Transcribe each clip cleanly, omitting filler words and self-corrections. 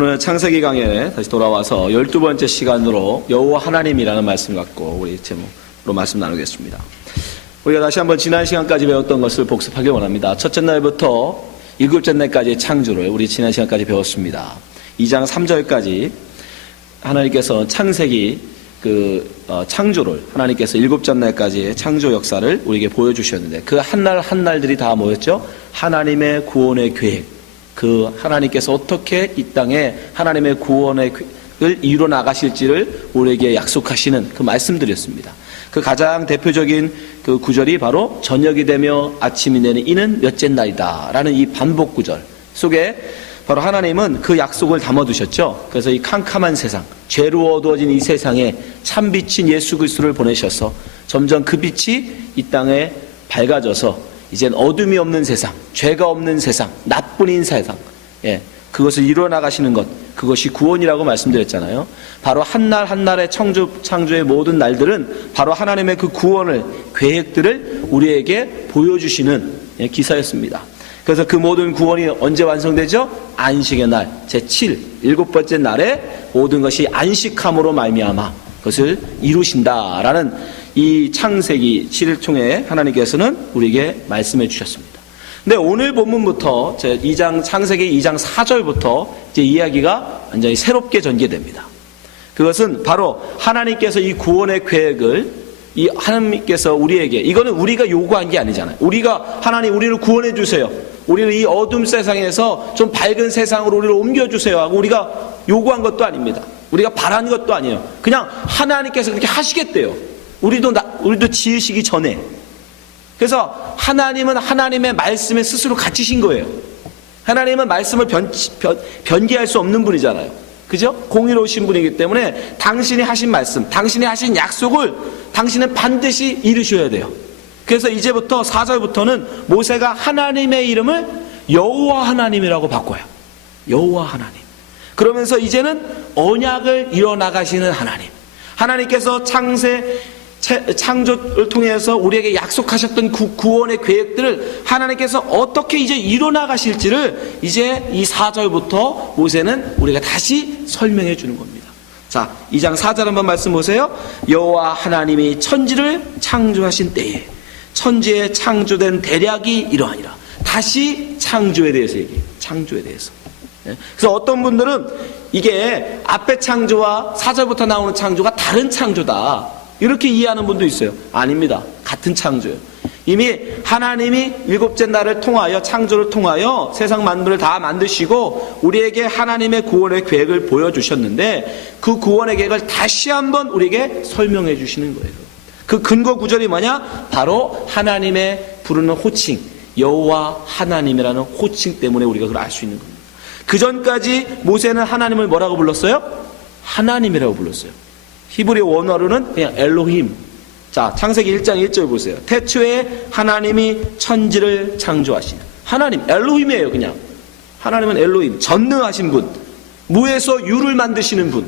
오늘 창세기 강의에 다시 돌아와서 12번째 시간으로 여호와 하나님이라는 말씀을 갖고 우리 제목으로 말씀 나누겠습니다. 우리가 다시 한번 지난 시간까지 배웠던 것을 복습하기 원합니다. 첫째 날부터 일곱째 날까지의 창조를 우리 지난 시간까지 배웠습니다. 2장 3절까지 하나님께서 창세기 창조를 하나님께서 일곱째 날까지의 창조 역사를 우리에게 보여주셨는데 그 한날 한날들이 다 뭐였죠? 하나님의 구원의 계획, 그 하나님께서 어떻게 이 땅에 하나님의 구원을 이루어 나가실지를 우리에게 약속하시는 그 말씀드렸습니다. 그 가장 대표적인 그 구절이 바로 저녁이 되며 아침이 되는 이는 몇째 날이다 라는 이 반복 구절 속에 바로 하나님은 그 약속을 담아두셨죠. 그래서 이 캄캄한 세상, 죄로 어두워진 이 세상에 참빛인 예수 그리스도를 보내셔서 점점 그 빛이 이 땅에 밝아져서 이젠 어둠이 없는 세상, 죄가 없는 세상, 나뿐인 세상, 그것을 이루어나가시는 것, 그것이 구원이라고 말씀드렸잖아요. 바로 한날 한날의 창조의 모든 날들은 바로 하나님의 그 구원을, 계획들을 우리에게 보여주시는 기사였습니다. 그래서 그 모든 구원이 언제 완성되죠? 안식의 날, 제7, 일곱번째 날에 모든 것이 안식함으로 말미암아 그것을 이루신다라는 이 창세기 7일 하나님께서는 우리에게 말씀해 주셨습니다. 근데 오늘 본문부터 창세기 2장 4절부터 이제 이야기가 완전히 새롭게 전개됩니다. 그것은 바로 하나님께서 이 구원의 계획을 하나님께서 우리에게, 이거는 우리가 요구한 게 아니잖아요. 하나님 우리를 구원해 주세요. 우리를 이 어둠 세상에서 좀 밝은 세상으로 우리를 옮겨주세요 하고 우리가 요구한 것도 아닙니다. 우리가 바란 것도 아니에요. 그냥 하나님께서 그렇게 하시겠대요. 우리도 지으시기 전에. 그래서 하나님은 하나님의 말씀에 스스로 갇히신 거예요. 하나님은 말씀을 변기할 수 없는 분이잖아요. 그죠? 공의로우신 분이기 때문에 당신이 하신 말씀, 당신이 하신 약속을 당신은 반드시 이루셔야 돼요. 그래서 이제부터 4절부터는 모세가 하나님의 이름을 여호와 하나님이라고 바꿔요. 여호와 하나님. 그러면서 이제는 언약을 이뤄나가시는 하나님. 하나님께서 창조를 통해서 우리에게 약속하셨던 구원의 계획들을 하나님께서 어떻게 이제 이뤄나가실지를 이제 이 4절부터 모세는 우리가 다시 설명해 주는 겁니다. 자, 2장 4절 한번 말씀 보세요. 여호와 하나님이 천지를 창조하신 때에 천지에 창조된 대략이 이러하니라. 다시 창조에 대해서 얘기해요. 창조에 대해서. 그래서 어떤 분들은 이게 앞에 창조와 4절부터 나오는 창조가 다른 창조다, 이렇게 이해하는 분도 있어요. 아닙니다. 같은 창조예요. 이미 하나님이 일곱째 날을 통하여, 창조를 통하여 세상 만물을 다 만드시고 우리에게 하나님의 구원의 계획을 보여주셨는데 그 구원의 계획을 다시 한번 우리에게 설명해 주시는 거예요. 그 근거 구절이 뭐냐? 바로 하나님의 부르는 호칭, 여호와 하나님이라는 호칭 때문에 우리가 그걸 알 수 있는 겁니다. 그 전까지 모세는 하나님을 뭐라고 불렀어요? 하나님이라고 불렀어요. 히브리 원어로는 그냥 엘로힘. 자, 창세기 1장 1절 보세요. 태초에 하나님이 천지를 창조하시는 하나님, 엘로힘이에요. 그냥 하나님은 엘로힘, 전능하신 분, 무에서 유를 만드시는 분,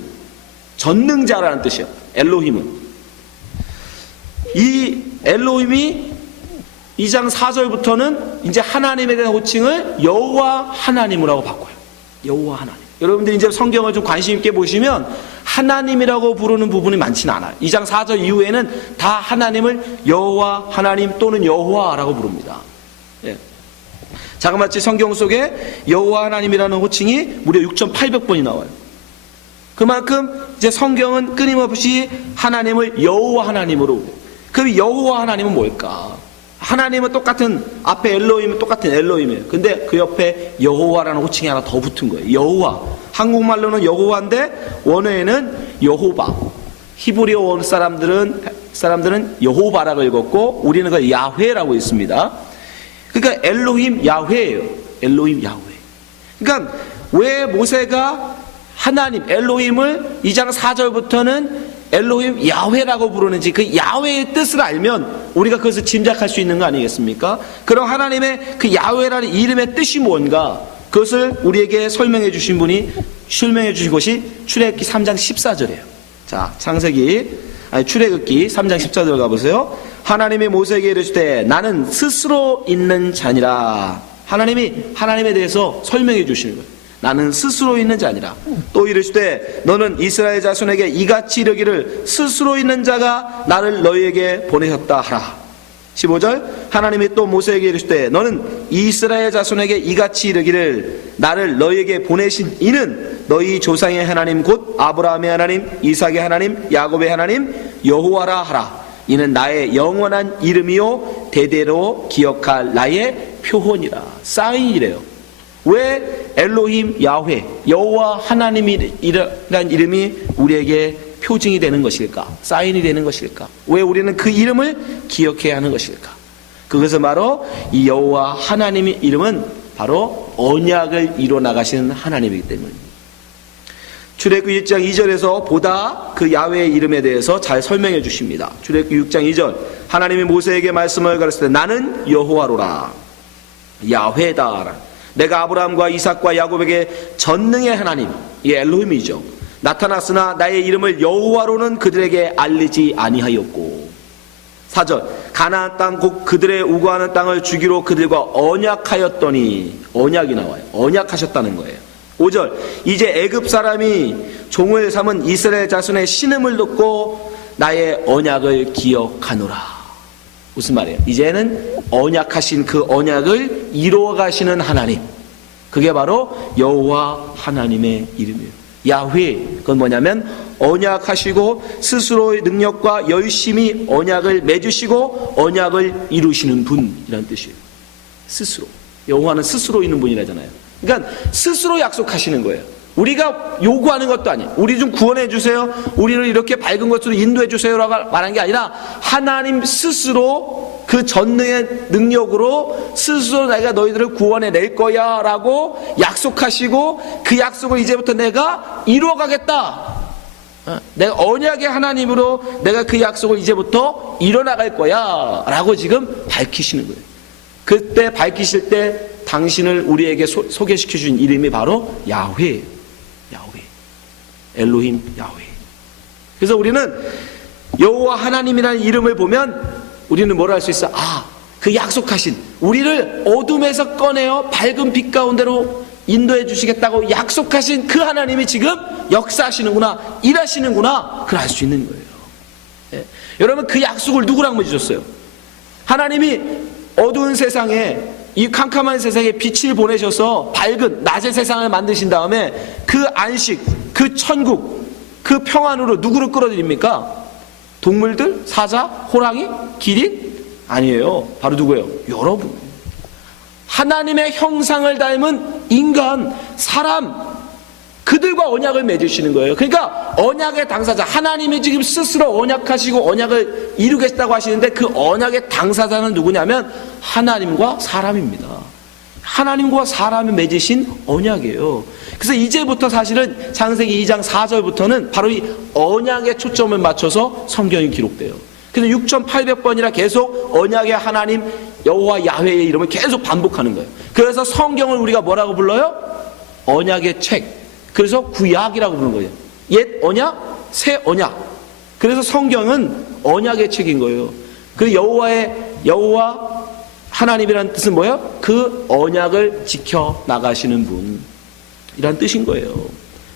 전능자라는 뜻이에요. 엘로힘은. 이 엘로힘이 2장 4절부터는 이제 하나님에 대한 호칭을 여호와 하나님이라고 바꿔요. 여호와 하나님. 여러분들이 이제 성경을 좀 관심 있게 보시면 하나님이라고 부르는 부분이 많지는 않아요. 2장 4절 이후에는 다 하나님을 여호와 하나님 또는 여호와라고 부릅니다. 자그마치 성경 속에 여호와 하나님이라는 호칭이 무려 6,800번이 나와요. 그만큼 이제 성경은 끊임없이 하나님을 여호와 하나님으로. 그럼 여호와 하나님은 뭘까? 하나님은 똑같은, 앞에 엘로힘은 똑같은 엘로힘이에요. 근데 그 옆에 여호와라는 호칭이 하나 더 붙은 거예요. 여호와. 한국말로는 여호와인데 원어에는 여호바. 히브리어 원 사람들은 여호바라고 읽었고 우리는 그걸 야훼라고 읽습니다. 그러니까 엘로힘 야훼예요. 엘로힘 야훼. 그러니까 왜 모세가 하나님 엘로힘을 2장 4절부터는 엘로힘 야훼라고 부르는지, 그 야훼의 뜻을 알면 우리가 그것을 짐작할 수 있는 거 아니겠습니까? 그럼 하나님의 그 야훼라는 이름의 뜻이 뭔가, 그것을 우리에게 설명해 주신 것이 출애굽기 3장 14절이에요. 자, 출애굽기 3장 14절 가보세요. 하나님이 모세에게 이르시되 나는 스스로 있는 자니라. 하나님이 하나님에 대해서 설명해 주시는 거예요. 나는 스스로 있는 자니라. 또 이르시되 너는 이스라엘 자손에게 이같이 이르기를 스스로 있는 자가 나를 너희에게 보내셨다 하라. 15절 하나님이 또 모세에게 이르시되 너는 이스라엘 자손에게 이같이 이르기를 나를 너희에게 보내신 이는 너희 조상의 하나님 곧 아브라함의 하나님 이삭의 하나님 야곱의 하나님 여호와라 하라. 이는 나의 영원한 이름이요 대대로 기억할 나의 표본이라. 사인이래요. 왜 엘로힘 야훼 여호와 하나님이란 이름이 우리에게 표징이 되는 것일까? 사인이 되는 것일까? 왜 우리는 그 이름을 기억해야 하는 것일까? 그것은 바로 이 여호와 하나님의 이름은 바로 언약을 이뤄나가시는 하나님이기 때문입니다. 출애굽기 6장 2절에서 보다 그 야훼의 이름에 대해서 잘 설명해 주십니다. 출애굽기 6장 2절 하나님이 모세에게 말씀을 가르칠 때 나는 여호와로라 야훼다. 내가 아브라함과 이삭과 야곱에게 전능의 하나님 이 엘로힘이죠. 나타났으나 나의 이름을 여호와로는 그들에게 알리지 아니하였고. 4절 가나안 땅 곧 그들의 우거하는 땅을 주기로 그들과 언약하였더니. 언약이 나와요. 언약하셨다는 거예요. 5절 이제 애굽 사람이 종을 삼은 이스라엘 자손의 신음을 듣고 나의 언약을 기억하노라. 무슨 말이에요? 이제는 언약하신 그 언약을 이루어 가시는 하나님, 그게 바로 여호와 하나님의 이름이에요. 야훼, 그건 뭐냐면 언약하시고 스스로의 능력과 열심히 언약을 맺으시고 언약을 이루시는 분이라는 뜻이에요. 스스로. 여호와는 스스로 있는 분이라잖아요. 그러니까 스스로 약속하시는 거예요. 우리가 요구하는 것도 아니에요. 우리 좀 구원해 주세요, 우리를 이렇게 밝은 것으로 인도해 주세요 라고 말한 게 아니라 하나님 스스로 그 전능의 능력으로 스스로 내가 너희들을 구원해 낼 거야 라고 약속하시고 그 약속을 이제부터 내가 이루어 가겠다. 내가 언약의 하나님으로 내가 그 약속을 이제부터 이뤄나갈 거야 라고 지금 밝히시는 거예요. 그때 밝히실 때 당신을 우리에게 소개시켜 준 이름이 바로 야훼, 야훼, 엘로힘 야훼. 그래서 우리는 여호와 하나님이라는 이름을 보면 우리는 뭘 할 수 있어? 그 약속하신 우리를 어둠에서 꺼내어 밝은 빛 가운데로 인도해 주시겠다고 약속하신 그 하나님이 지금 역사하시는구나, 일하시는구나, 그걸 알 수 있는 거예요. 예. 여러분 그 약속을 누구랑 맺으셨어요? 하나님이 어두운 세상에, 이 캄캄한 세상에 빛을 보내셔서 밝은 낮의 세상을 만드신 다음에 그 안식, 그 천국, 그 평안으로 누구를 끌어들입니까? 동물들? 사자? 호랑이? 기린? 아니에요. 바로 누구예요? 여러분. 하나님의 형상을 닮은 인간, 사람, 그들과 언약을 맺으시는 거예요. 그러니까 언약의 당사자, 하나님이 지금 스스로 언약하시고 언약을 이루겠다고 하시는데 그 언약의 당사자는 누구냐면 하나님과 사람입니다. 하나님과 사람이 맺으신 언약이에요. 그래서 이제부터 사실은 창세기 2장 4절부터는 바로 이 언약에 초점을 맞춰서 성경이 기록돼요. 그래서 6,800번이나 계속 언약의 하나님 여호와 야훼의 이름을 계속 반복하는 거예요. 그래서 성경을 우리가 뭐라고 불러요? 언약의 책. 그래서 구약이라고 부르는 거예요. 옛 언약, 새 언약. 그래서 성경은 언약의 책인 거예요. 그 여호와 하나님이라는 뜻은 뭐예요? 그 언약을 지켜 나가시는 분이란 뜻인 거예요.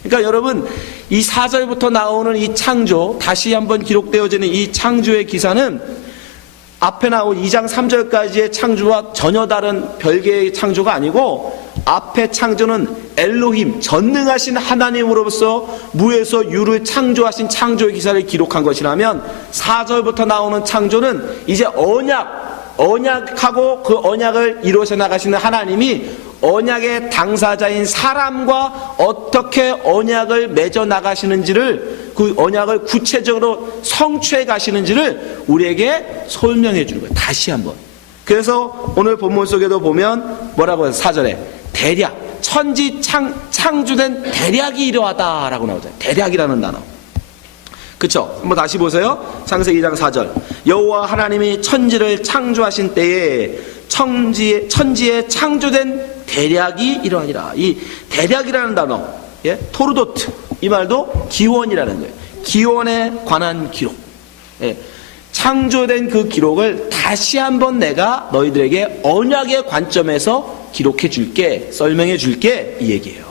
그러니까 여러분 이 4절부터 나오는 이 창조, 다시 한번 기록되어지는 이 창조의 기사는 앞에 나온 2장 3절까지의 창조와 전혀 다른 별개의 창조가 아니고, 앞에 창조는 엘로힘, 전능하신 하나님으로서 무에서 유를 창조하신 창조의 기사를 기록한 것이라면, 4절부터 나오는 창조는 이제 언약하고 그 언약을 이루어서 나가시는 하나님이 언약의 당사자인 사람과 어떻게 언약을 맺어 나가시는지를, 그 언약을 구체적으로 성취해 가시는지를 우리에게 설명해 주는 거예요. 다시 한번. 그래서 오늘 본문 속에도 보면 뭐라고 해요? 4절에 대략, 천지 창조된 대략이 이러하다라고 나오잖아요. 대략이라는 단어. 그쵸? 한번 다시 보세요. 창세기 2장 4절. 여호와 하나님이 천지를 창조하신 때에 천지에 창조된 대략이 이러하니라. 이 대략이라는 단어, 예? 토르도트, 이 말도 기원이라는 거예요. 기원에 관한 기록. 예. 창조된 그 기록을 다시 한번 내가 너희들에게 언약의 관점에서 기록해 줄게, 설명해 줄게, 이 얘기예요.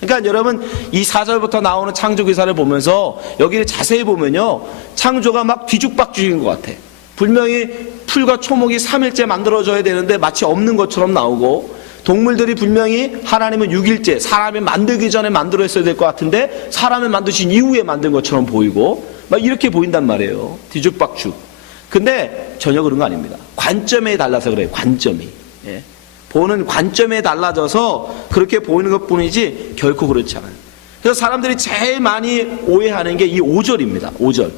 그러니까 여러분 이 4절부터 나오는 창조 기사를 보면서 여기를 자세히 보면요, 창조가 막 뒤죽박죽인 것 같아. 분명히 풀과 초목이 3일째 만들어져야 되는데 마치 없는 것처럼 나오고, 동물들이 분명히 하나님은 6일째 사람이 만들기 전에 만들었어야 될 것 같은데 사람을 만드신 이후에 만든 것처럼 보이고, 막 이렇게 보인단 말이에요. 뒤죽박죽. 근데 전혀 그런 거 아닙니다. 관점에 달라서 그래요. 관점이. 예. 보는 관점에 달라져서 그렇게 보이는 것 뿐이지 결코 그렇지 않아요. 그래서 사람들이 제일 많이 오해하는 게 이 5절입니다. 5절.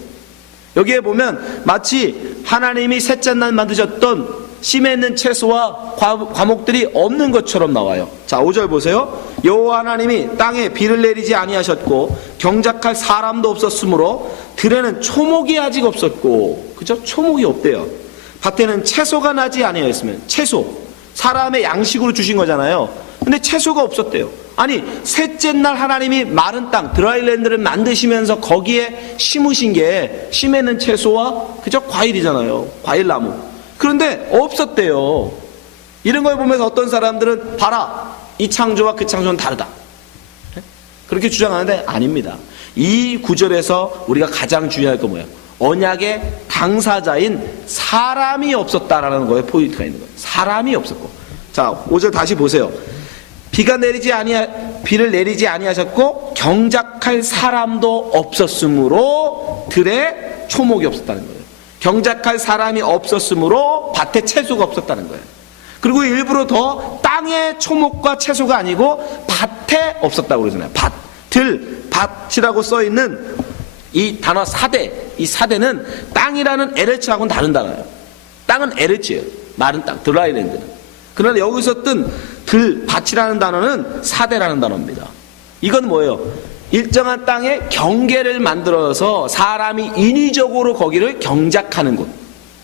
여기에 보면 마치 하나님이 셋째 날 만드셨던 심에 있는 채소와 과목들이 없는 것처럼 나와요. 자, 5절 보세요. 여호와 하나님이 땅에 비를 내리지 아니하셨고 경작할 사람도 없었으므로 들에는 초목이 아직 없었고, 그죠? 초목이 없대요. 밭에는 채소가 나지 아니하였으면, 채소, 사람의 양식으로 주신 거잖아요. 근데 채소가 없었대요. 아니, 셋째 날 하나님이 마른 땅, 드라이랜드를 만드시면서 거기에 심으신 게 심에는 채소와, 그죠? 과일이잖아요. 과일나무. 그런데 없었대요. 이런 걸 보면서 어떤 사람들은 봐라, 이 창조와 그 창조는 다르다, 그렇게 주장하는데 아닙니다. 이 구절에서 우리가 가장 주의할 건 뭐예요? 언약의 당사자인 사람이 없었다라는 거에 포인트가 있는 거예요. 사람이 없었고. 자, 5절 다시 보세요. 비를 내리지 아니하셨고 경작할 사람도 없었으므로 들에 초목이 없었다는 거예요. 경작할 사람이 없었으므로 밭에 채소가 없었다는 거예요. 그리고 일부러 더 땅에 초목과 채소가 아니고 밭에 없었다고 그러잖아요. 밭, 들, 밭이라고 써있는 이 단어 사대, 이 사대는 땅이라는 에르츠하고는 다른 단어예요. 땅은 에르츠예요. 마른 땅, 드라이랜드는. 그러나 여기서 뜬 들, 밭이라는 단어는 사대라는 단어입니다. 이건 뭐예요? 일정한 땅에 경계를 만들어서 사람이 인위적으로 거기를 경작하는 곳,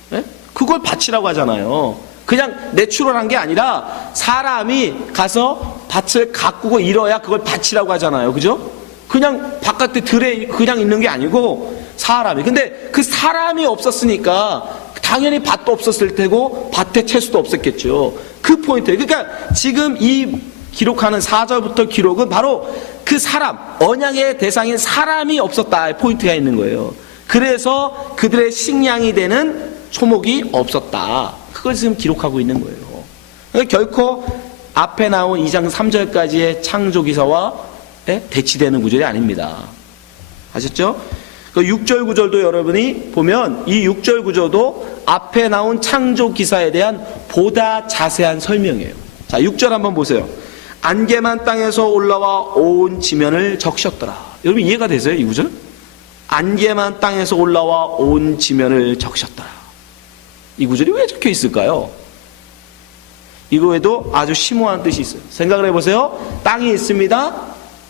네? 그걸 밭이라고 하잖아요. 그냥 내추럴한 게 아니라 사람이 가서 밭을 가꾸고 이뤄야 그걸 밭이라고 하잖아요. 그죠? 그냥 바깥에 들에 그냥 있는 게 아니고 사람이. 근데 그 사람이 없었으니까 당연히 밭도 없었을 테고 밭에 채소도 없었겠죠. 그 포인트예요. 그러니까 지금 이 기록하는 4절부터 기록은 바로 그 사람, 언약의 대상인 사람이 없었다의 포인트가 있는 거예요. 그래서 그들의 식량이 되는 초목이 없었다. 그걸 지금 기록하고 있는 거예요. 그러니까 결코 앞에 나온 2장 3절까지의 창조 기사와 대치되는 구절이 아닙니다. 아셨죠? 그 6절 구절도 여러분이 보면 이 6절 구절도 앞에 나온 창조 기사에 대한 보다 자세한 설명이에요. 자, 6절 한번 보세요. 안개만 땅에서 올라와 온 지면을 적셨더라. 여러분 이해가 되세요? 이 구절? 안개만 땅에서 올라와 온 지면을 적셨더라. 이 구절이 왜 적혀 있을까요? 이거에도 아주 심오한 뜻이 있어요. 생각을 해보세요. 땅이 있습니다.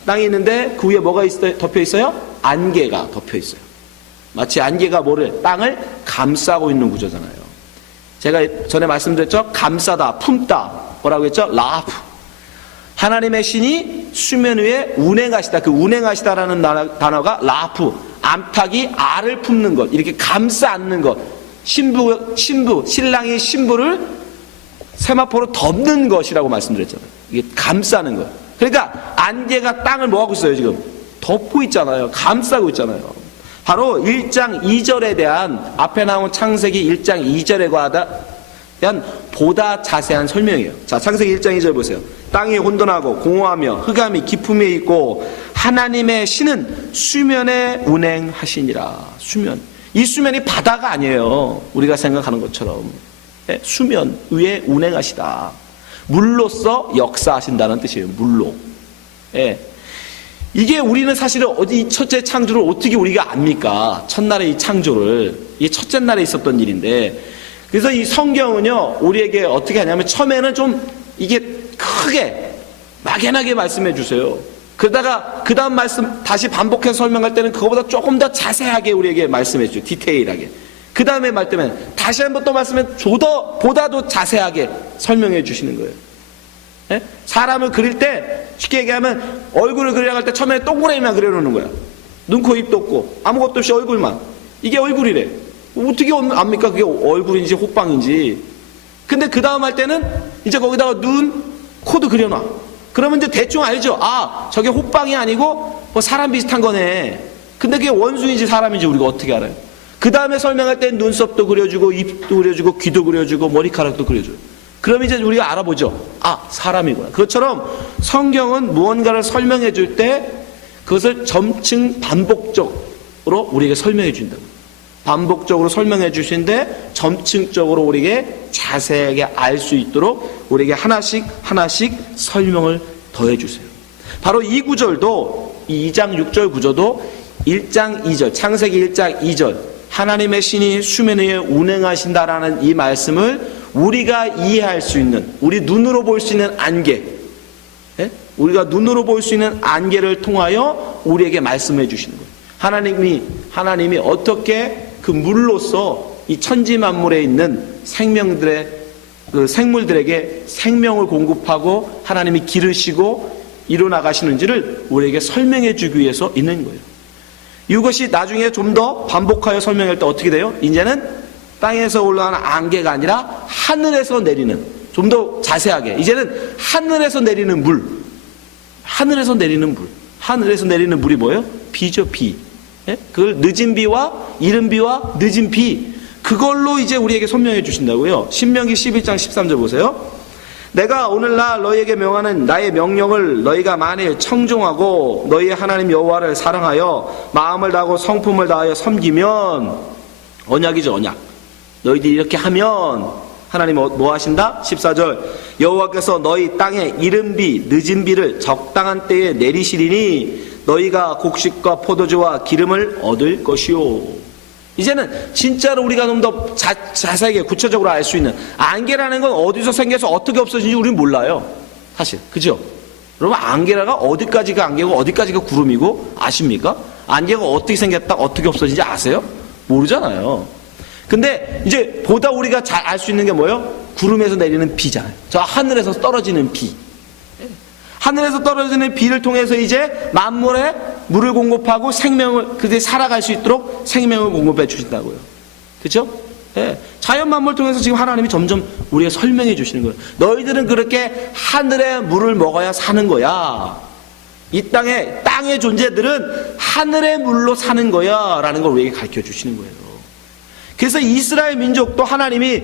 땅이 있는데 그 위에 뭐가 덮여 있어요? 안개가 덮여 있어요. 마치 안개가 뭐를? 땅을 감싸고 있는 구조잖아요. 제가 전에 말씀드렸죠? 감싸다, 품다. 뭐라고 했죠? 라프. 하나님의 신이 수면 위에 운행하시다. 그 운행하시다라는 단어가 라프. 암탉이 알을 품는 것. 이렇게 감싸 안는 것. 신랑이 신부를 세마포로 덮는 것이라고 말씀드렸잖아요. 이게 감싸는 것. 그러니까 안개가 땅을 뭐하고 있어요 지금? 덮고 있잖아요. 감싸고 있잖아요. 바로 1장 2절에 대한 앞에 나온 창세기 1장 2절에 대한 보다 자세한 설명이에요. 자, 창세기 1장 2절 보세요. 땅이 혼돈하고 공허하며 흑암이 깊음에 있고 하나님의 신은 수면에 운행하시니라. 수면. 이 수면이 바다가 아니에요. 우리가 생각하는 것처럼. 수면 위에 운행하시다. 물로써 역사하신다는 뜻이에요. 물로. 예. 이게 우리는 사실은 어디 첫째 창조를 어떻게 우리가 압니까? 첫날의 이 창조를. 이게 첫째 날에 있었던 일인데. 그래서 이 성경은요, 우리에게 어떻게 하냐면 처음에는 좀 이게 크게 막연하게 말씀해 주세요. 그러다가 그 다음 말씀 다시 반복해서 설명할 때는 그거보다 조금 더 자세하게 우리에게 말씀해 줘요. 디테일하게. 그 다음에 말씀은 다시 한번 또 말씀해 보다도 자세하게 설명해 주시는 거예요. 예? 사람을 그릴 때 쉽게 얘기하면 얼굴을 그리려고 할 때 처음에 동그라미만 그려놓는 거야. 눈, 코, 입도 없고 아무것도 없이 얼굴만. 이게 얼굴이래. 어떻게 압니까? 그게 얼굴인지 호빵인지. 근데 그 다음 할 때는 이제 거기다가 눈, 코도 그려놔. 그러면 이제 대충 알죠. 아, 저게 호빵이 아니고 뭐 사람 비슷한 거네. 근데 그게 원숭이인지 사람인지 우리가 어떻게 알아요? 그 다음에 설명할 때 눈썹도 그려주고 입도 그려주고 귀도 그려주고 머리카락도 그려줘요. 그럼 이제 우리가 알아보죠. 아, 사람이구나. 그것처럼 성경은 무언가를 설명해 줄 때 그것을 점층 반복적으로 우리에게 설명해 준다고. 반복적으로 설명해 주시는데 점층적으로 우리에게 자세하게 알 수 있도록 우리에게 하나씩 설명을 더해 주세요. 바로 이 구절도, 이 2장 6절 구절도 1장 2절, 창세기 1장 2절, 하나님의 신이 수면 위에 운행하신다라는 이 말씀을 우리가 이해할 수 있는, 우리 눈으로 볼 수 있는 안개, 우리가 눈으로 볼 수 있는 안개를 통하여 우리에게 말씀해 주시는 거예요. 하나님이 어떻게 그 물로서 이 천지 만물에 있는 생물들에게 생명을 공급하고 하나님이 기르시고 이뤄나가시는지를 우리에게 설명해 주기 위해서 있는 거예요. 이것이 나중에 좀 더 반복하여 설명할 때 어떻게 돼요? 이제는 땅에서 올라가는 안개가 아니라 하늘에서 내리는, 좀 더 자세하게, 이제는 하늘에서 내리는 물, 하늘에서 내리는 물이 뭐예요? 비죠, 비. 그걸 늦은 비와 이른 비와 늦은 비, 그걸로 이제 우리에게 설명해 주신다고요. 신명기 11장 13절 보세요. 내가 오늘날 너희에게 명하는 나의 명령을 너희가 만일 청종하고 너희의 하나님 여호와를 사랑하여 마음을 다하고 성품을 다하여 섬기면, 언약이죠, 언약. 너희들이 이렇게 하면 하나님 뭐 하신다? 14절, 여호와께서 너희 땅에 이른 비 늦은 비를 적당한 때에 내리시리니 너희가 곡식과 포도주와 기름을 얻을 것이요. 이제는 진짜로 우리가 좀 더 자세하게 구체적으로 알 수 있는, 안개라는 건 어디서 생겨서 어떻게 없어지는지 우리는 몰라요, 사실. 그죠? 여러분, 안개가 어디까지가 안개고 어디까지가 구름이고 아십니까? 안개가 어떻게 생겼다 어떻게 없어지는지 아세요? 모르잖아요. 근데 이제 보다 우리가 잘 알 수 있는 게 뭐예요? 구름에서 내리는 비잖아요. 저 하늘에서 떨어지는 비. 하늘에서 떨어지는 비를 통해서 이제 만물에 물을 공급하고 생명을, 그들이 살아갈 수 있도록 생명을 공급해 주신다고요. 그렇죠? 예. 자연 만물을 통해서 지금 하나님이 점점 우리에게 설명해 주시는 거예요. 너희들은 그렇게 하늘의 물을 먹어야 사는 거야. 이 땅의 존재들은 하늘의 물로 사는 거야 라는 걸 우리에게 가르쳐 주시는 거예요. 그래서 이스라엘 민족도 하나님이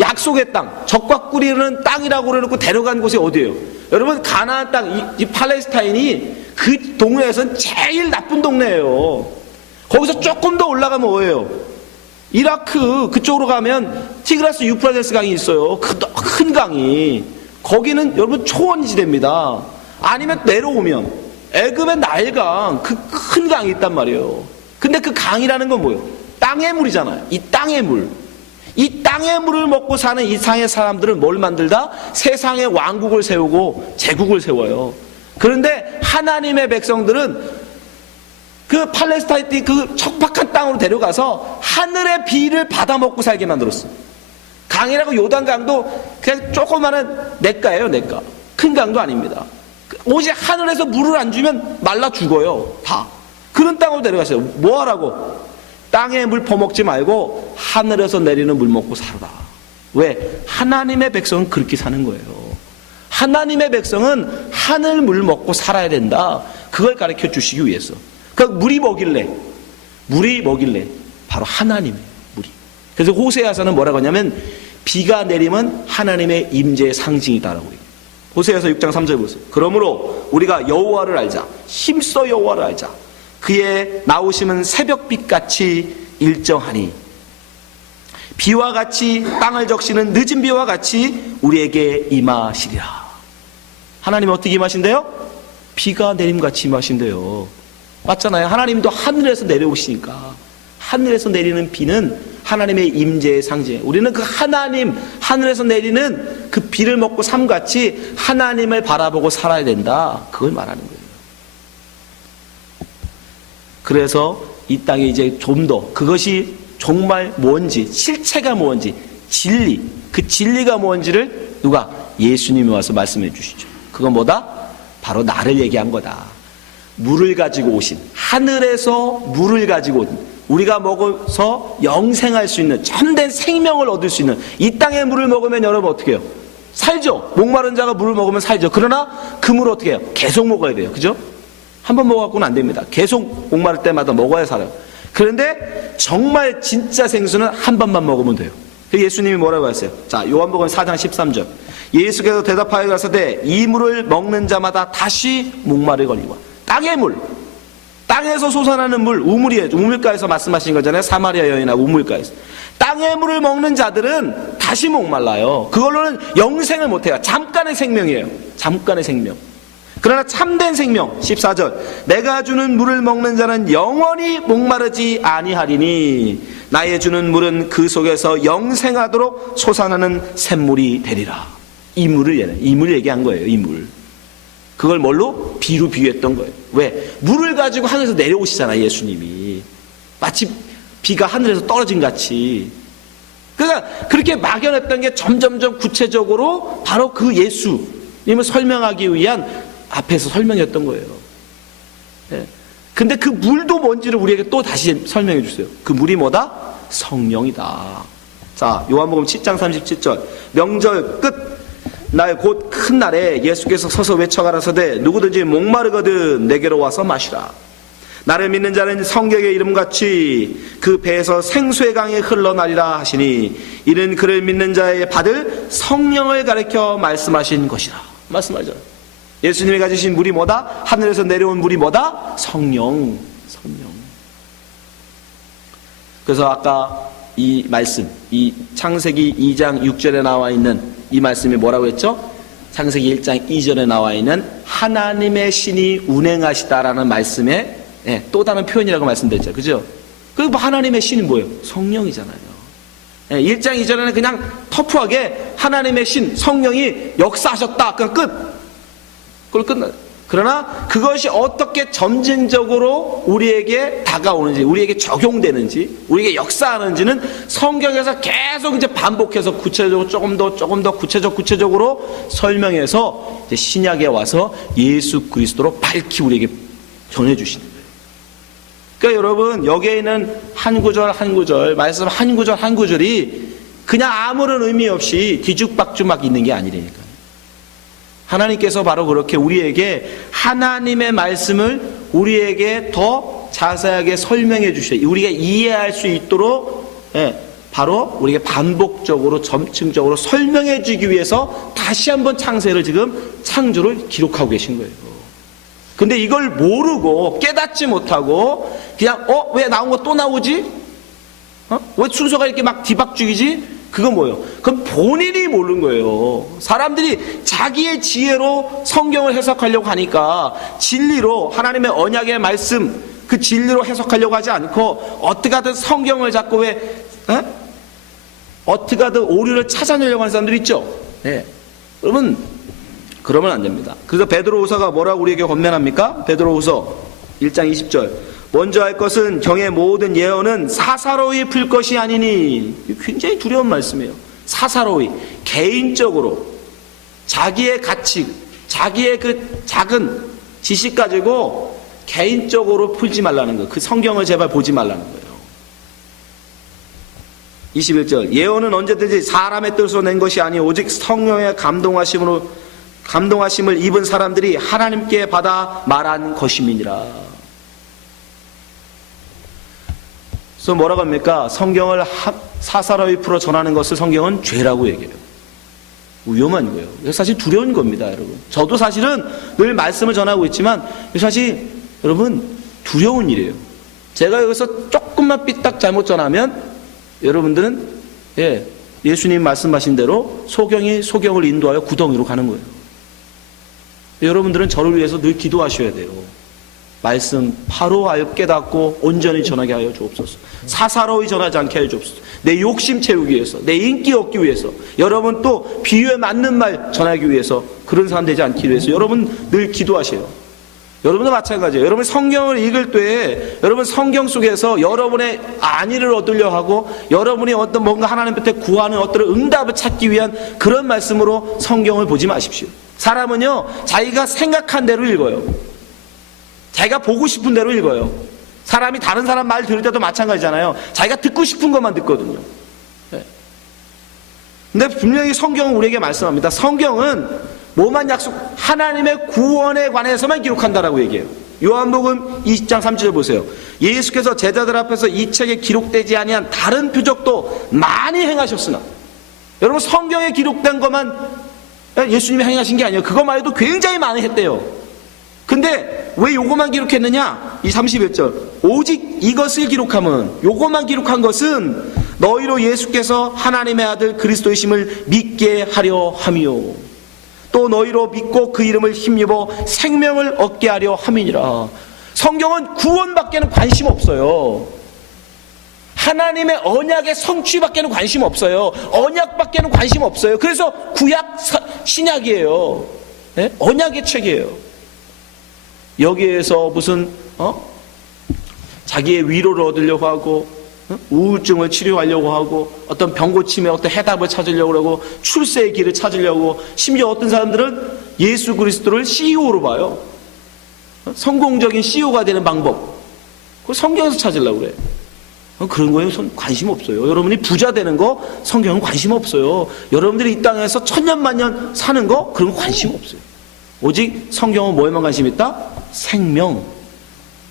약속의 땅, 적과 꿀이 흐르는 땅이라고 그래놓고 데려간 곳이 어디예요? 여러분, 가나안 땅, 이 팔레스타인이 그 동네에서는 제일 나쁜 동네예요. 거기서 조금 더 올라가면 뭐예요? 이라크 그쪽으로 가면 티그라스 유프라테스 강이 있어요. 큰 강이. 거기는 여러분 초원지대입니다. 아니면 내려오면 애굽의 나일강, 그 큰 강이 있단 말이에요. 근데 그 강이라는 건 뭐예요? 땅의 물이잖아요. 이 땅의 물. 이 땅의 물을 먹고 사는 이 세상의 사람들은 뭘 만들다? 세상의 왕국을 세우고 제국을 세워요. 그런데 하나님의 백성들은 그 팔레스타인 그 척박한 땅으로 데려가서 하늘의 비를 받아 먹고 살게 만들었어요. 강이라고 요단강도 그냥 조그마한 냇가예요, 냇가. 큰 강도 아닙니다. 오직 하늘에서 물을 안 주면 말라 죽어요, 다. 그런 땅으로 데려갔어요. 뭐 하라고? 땅의 물 퍼먹지 말고 하늘에서 내리는 물 먹고 살아라. 왜? 하나님의 백성은 그렇게 사는 거예요. 하나님의 백성은 하늘 물 먹고 살아야 된다. 그걸 가르쳐 주시기 위해서. 그러니까 물이 뭐길래 바로 하나님의 물이. 그래서 호세아서는 뭐라고 하냐면 비가 내리면 하나님의 임재의 상징이다라고 해요. 호세아서 6장 3절 보세요. 그러므로 우리가 여호와를 알자. 힘써 여호와를 알자. 그의 나오심은 새벽빛같이 일정하니 비와 같이 땅을 적시는 늦은 비와 같이 우리에게 임하시리라. 하나님이 어떻게 임하신대요? 비가 내림같이 임하신대요. 맞잖아요. 하나님도 하늘에서 내려오시니까. 하늘에서 내리는 비는 하나님의 임재의 상징이에요. 우리는 그 하늘에서 내리는 그 비를 먹고 삶같이 하나님을 바라보고 살아야 된다. 그걸 말하는 거예요. 그래서 이 땅에 이제 좀 더 그것이 정말 뭔지, 실체가 뭔지, 진리, 그 진리가 뭔지를 누가? 예수님이 와서 말씀해 주시죠. 그건 뭐다? 바로 나를 얘기한 거다. 물을 가지고 오신, 하늘에서 물을 가지고 온, 우리가 먹어서 영생할 수 있는, 참된 생명을 얻을 수 있는 이 땅의 물을 먹으면 여러분 어떻게 해요? 살죠. 목마른 자가 물을 먹으면 살죠. 그러나 그 물을 어떻게 해요? 계속 먹어야 돼요. 그죠? 한 번 먹어갖고는 안 됩니다. 계속 목마를 때마다 먹어야 살아요. 그런데 정말 진짜 생수는 한 번만 먹으면 돼요. 예수님이 뭐라고 했어요? 자, 요한복음 4장 13절. 예수께서 대답하여 가라사대 이 물을 먹는 자마다 다시 목마르거니와. 땅의 물, 땅에서 솟아나는 물, 우물이에요. 우물가에서 말씀하신 거잖아요. 사마리아 여인하고 우물가에서. 땅의 물을 먹는 자들은 다시 목말라요. 그걸로는 영생을 못해요. 잠깐의 생명이에요. 잠깐의 생명. 그러나 참된 생명 14절 내가 주는 물을 먹는 자는 영원히 목마르지 아니하리니 나의 주는 물은 그 속에서 영생하도록 솟아나는 샘물이 되리라. 이 물 얘기한 거예요. 이 물. 그걸 뭘로? 비로 비유했던 거예요. 왜? 물을 가지고 하늘에서 내려오시잖아요. 예수님이. 마치 비가 하늘에서 떨어진 같이. 그러니까 그렇게 막연했던 게 점점점 구체적으로 바로 그 예수님을 설명하기 위한 앞에서 설명했던 거예요. 예. 근데 그 물도 뭔지를 우리에게 또 다시 설명해 주세요. 그 물이 뭐다? 성령이다. 자, 요한복음 7장 37절. 명절 끝 날 곧 큰 날에 예수께서 서서 외쳐가라사대 누구든지 목마르거든 내게로 와서 마시라. 나를 믿는 자는 성경의 이름같이 그 배에서 생수의 강이 흘러나리라 하시니 이는 그를 믿는 자의 받을 성령을 가리켜 말씀하신 것이라. 말씀하죠. 예수님이 가지신 물이 뭐다? 하늘에서 내려온 물이 뭐다? 성령. 그래서 아까 이 말씀, 이 창세기 2장 6절에 나와 있는 이 말씀이 뭐라고 했죠? 창세기 1장 2절에 나와 있는 하나님의 신이 운행하시다라는 말씀에 또 다른 표현이라고 말씀드렸죠. 그죠? 그 하나님의 신이 뭐예요? 성령이잖아요. 1장 2절에는 그냥 터프하게 하나님의 신, 성령이 역사하셨다. 그냥 끝. 그걸 끝나. 그러나 그것이 어떻게 점진적으로 우리에게 다가오는지, 우리에게 적용되는지, 우리에게 역사하는지는 성경에서 계속 이제 반복해서 구체적으로 조금 더 구체적으로 설명해서 이제 신약에 와서 예수 그리스도로 밝히 우리에게 전해주시는 거예요. 그러니까 여러분 여기에 있는 한 구절 말씀 한 구절이 그냥 아무런 의미 없이 뒤죽박죽 막 있는 게 아니라니까요. 하나님께서 바로 그렇게 우리에게 하나님의 말씀을 우리에게 더 자세하게 설명해 주셔요. 우리가 이해할 수 있도록 바로 우리에게 반복적으로 점층적으로 설명해 주기 위해서 다시 한번 창세를 지금 창조를 기록하고 계신 거예요. 근데 이걸 모르고 깨닫지 못하고 그냥 왜 나온 거 또 나오지? 왜 순서가 이렇게 막 뒤박죽이지? 그건 뭐예요? 그건 본인이 모르는 거예요. 사람들이 자기의 지혜로 성경을 해석하려고 하니까 진리로 하나님의 언약의 말씀 그 진리로 해석하려고 하지 않고 어떻게 하든 성경을 잡고 어떻게 하든 오류를 찾아내려고 하는 사람들이 있죠. 여러분 그러면 안 됩니다. 그래서 베드로후서가 뭐라고 우리에게 권면합니까? 베드로후서 1장 20절 먼저 할 것은 경의 모든 예언은 사사로이 풀 것이 아니니. 굉장히 두려운 말씀이에요. 사사로이 개인적으로 자기의 가치 자기의 그 작은 지식 가지고 개인적으로 풀지 말라는 거예요. 그 성경을 제발 보지 말라는 거예요. 21절 예언은 언제든지 사람의 뜻으로 낸 것이 아니 오직 성령의 감동하심을 입은 사람들이 하나님께 받아 말한 것임이니라. 그래서 뭐라고 합니까? 성경을 사사로이 풀어 전하는 것을 성경은 죄라고 얘기해요. 위험한 거예요. 사실 두려운 겁니다, 여러분. 저도 사실은 늘 말씀을 전하고 있지만 사실 여러분 두려운 일이에요. 제가 여기서 조금만 삐딱 잘못 전하면 여러분들은 예수님 말씀하신 대로 소경을 인도하여 구덩이로 가는 거예요. 여러분들은 저를 위해서 늘 기도하셔야 돼요. 말씀 바로 깨닫고 온전히 전하게 하여 주옵소서. 사사로이 전하지 않게 하여 주옵소서. 내 욕심 채우기 위해서, 내 인기 얻기 위해서, 여러분 또 비유에 맞는 말 전하기 위해서 그런 사람 되지 않기 위해서 여러분 늘 기도하세요. 여러분도 마찬가지예요. 여러분 성경을 읽을 때 여러분 성경 속에서 여러분의 안위를 얻으려 하고 여러분이 어떤 뭔가 하나님 앞에 구하는 어떤 응답을 찾기 위한 그런 말씀으로 성경을 보지 마십시오. 사람은요 자기가 생각한 대로 읽어요. 자기가 보고 싶은 대로 읽어요. 사람이 다른 사람 말 들을 때도 마찬가지잖아요. 자기가 듣고 싶은 것만 듣거든요. 근데 분명히 성경은 우리에게 말씀합니다. 성경은 뭐만 약속, 하나님의 구원에 관해서만 기록한다라고 얘기해요. 요한복음 20장 3절 보세요. 예수께서 제자들 앞에서 이 책에 기록되지 아니한 다른 표적도 많이 행하셨으나, 여러분 성경에 기록된 것만 예수님이 행하신 게 아니에요. 그것만 해도 굉장히 많이 했대요. 근데 왜 요것만 기록했느냐? 이 31절, 오직 이것을 기록함은, 요것만 기록한 것은 너희로 예수께서 하나님의 아들 그리스도이심을 믿게 하려 함이요, 또 너희로 믿고 그 이름을 힘입어 생명을 얻게 하려 함이니라. 성경은 구원밖에는 관심 없어요. 하나님의 언약의 성취밖에는 관심 없어요. 언약밖에는 관심 없어요. 그래서 구약 신약이에요. 네? 언약의 책이에요. 여기에서 무슨 자기의 위로를 얻으려고 하고, 우울증을 치료하려고 하고, 어떤 병 고침에 어떤 해답을 찾으려고 하고, 출세의 길을 찾으려고, 심지어 어떤 사람들은 예수 그리스도를 CEO로 봐요. 성공적인 CEO가 되는 방법, 그걸 성경에서 찾으려고 그래. 그런 거에 관심 없어요. 여러분이 부자 되는 거 성경은 관심 없어요. 여러분들이 이 땅에서 천년만년 사는 거, 그런 거 관심 없어요. 오직 성경은 뭐에만 관심 있다? 생명,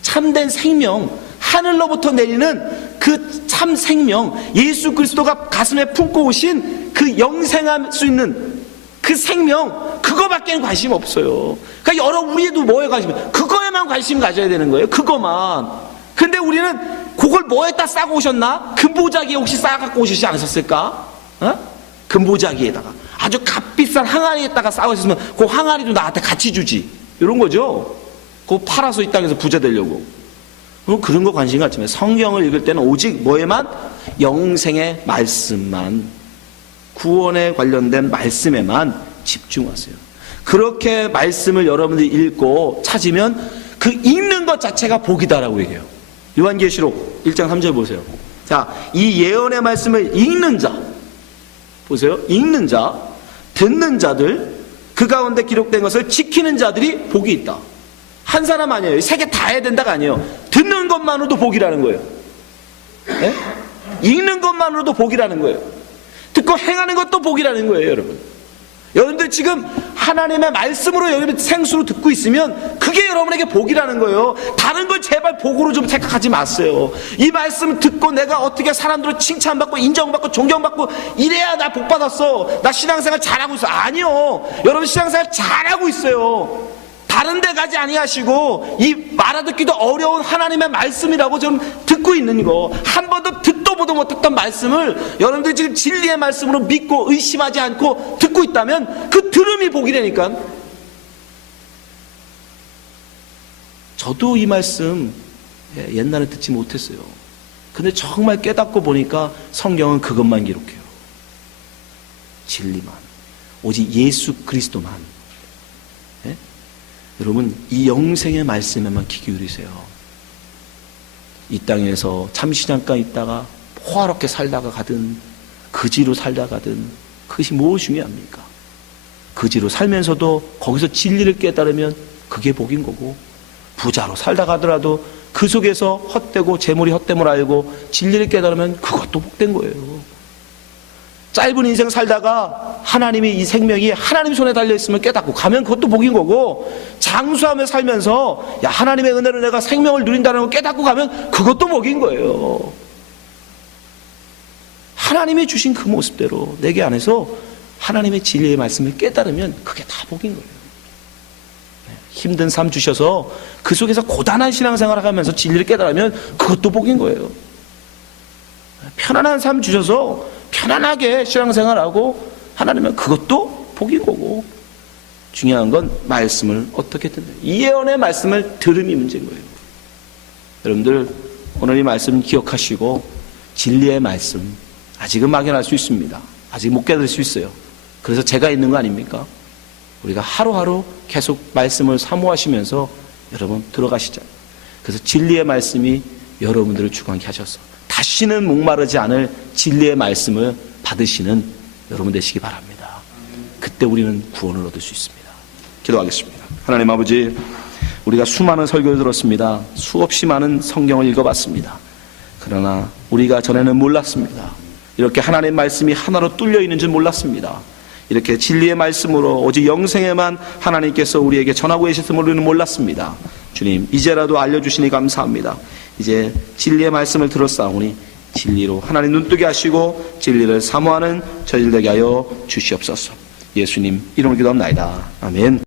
참된 생명, 하늘로부터 내리는 그 참 생명, 예수 그리스도가 가슴에 품고 오신 그 영생할 수 있는 그 생명, 그거밖에는 관심 없어요. 그러니까 우리도 뭐에 관심, 그거에만 관심 가져야 되는 거예요. 그거만. 근데 우리는 그걸 뭐에다 싸고 오셨나? 금보자기에 혹시 싸갖고 오시지 않으셨을까? 금보자기에다가 아주 값비싼 항아리에다가 싸고 있으면 그 항아리도 나한테 같이 주지, 이런 거죠. 그거 팔아서 이 땅에서 부자 되려고. 그런 거 관심 갖지만, 성경을 읽을 때는 오직 뭐에만? 영생의 말씀만, 구원에 관련된 말씀에만 집중하세요. 그렇게 말씀을 여러분들이 읽고 찾으면 그 읽는 것 자체가 복이다라고 얘기해요. 요한계시록 1장 3절 보세요. 자, 이 예언의 말씀을 읽는 자, 보세요. 읽는 자, 듣는 자들, 그 가운데 기록된 것을 지키는 자들이 복이 있다. 한 사람 아니에요. 세 개 다 해야 된다가 아니에요. 듣는 것만으로도 복이라는 거예요. 네? 읽는 것만으로도 복이라는 거예요. 듣고 행하는 것도 복이라는 거예요, 여러분. 여러분들 지금 하나님의 말씀으로 여러분 생수로 듣고 있으면 그게 여러분에게 복이라는 거예요. 다른 걸 제발 복으로 좀 생각하지 마세요. 이 말씀 듣고 내가 어떻게 사람들로 칭찬받고 인정받고 존경받고 이래야 나 복 받았어, 나 신앙생활 잘하고 있어. 아니요, 여러분 신앙생활 잘하고 있어요. 다른 데 가지 아니하시고 이 알아듣기도 어려운 하나님의 말씀이라고 좀 듣고 있는 거, 한 번도 듣도 보도 못했던 말씀을 여러분들이 지금 진리의 말씀으로 믿고 의심하지 않고 듣고 있다면 그 들음이 복이라니까. 저도 이 말씀 옛날에 듣지 못했어요. 근데 정말 깨닫고 보니까 성경은 그것만 기록해요. 진리만, 오직 예수 그리스도만. 여러분, 이 영생의 말씀에만 귀 기울이세요. 이 땅에서 참시장가 있다가 호화롭게 살다가 가든 거지로 살다가 가든 그것이 무엇이 중요합니까? 거지로 살면서도 거기서 진리를 깨달으면 그게 복인 거고, 부자로 살다가 하더라도 그 속에서 헛되고 재물이 헛됨을 알고 진리를 깨달으면 그것도 복된 거예요. 짧은 인생 살다가 하나님이 이 생명이 하나님 손에 달려있음을 깨닫고 가면 그것도 복인 거고, 장수하며 살면서 야 하나님의 은혜로 내가 생명을 누린다는 걸 깨닫고 가면 그것도 복인 거예요. 하나님이 주신 그 모습대로 내게 안에서 하나님의 진리의 말씀을 깨달으면 그게 다 복인 거예요. 힘든 삶 주셔서 그 속에서 고단한 신앙생활을 하면서 진리를 깨달으면 그것도 복인 거예요. 편안한 삶 주셔서 편안하게 신앙생활하고 하나님은 그것도 복인 거고, 중요한 건 말씀을 어떻게 듣는, 이 예언의 말씀을 들음이 문제인 거예요. 여러분들 오늘 이 말씀 기억하시고 진리의 말씀 아직은 막연할 수 있습니다. 아직 못 깨달을 수 있어요. 그래서 제가 있는 거 아닙니까? 우리가 하루하루 계속 말씀을 사모하시면서 여러분 들어가시죠. 그래서 진리의 말씀이 여러분들을 주관케 하셔서 다시는 목마르지 않을 진리의 말씀을 받으시는 여러분 되시기 바랍니다. 그때 우리는 구원을 얻을 수 있습니다. 기도하겠습니다. 하나님 아버지, 우리가 수많은 설교를 들었습니다. 수없이 많은 성경을 읽어봤습니다. 그러나 우리가 전에는 몰랐습니다. 이렇게 하나님의 말씀이 하나로 뚫려 있는 줄 몰랐습니다. 이렇게 진리의 말씀으로 오직 영생에만 하나님께서 우리에게 전하고 계셨음을 우리는 몰랐습니다. 주님, 이제라도 알려주시니 감사합니다. 이제 진리의 말씀을 들었사오니 진리로 하나님 눈뜨게 하시고 진리를 사모하는 저희들 되게 하여 주시옵소서. 예수님 이름으로 기도합니다. 아멘.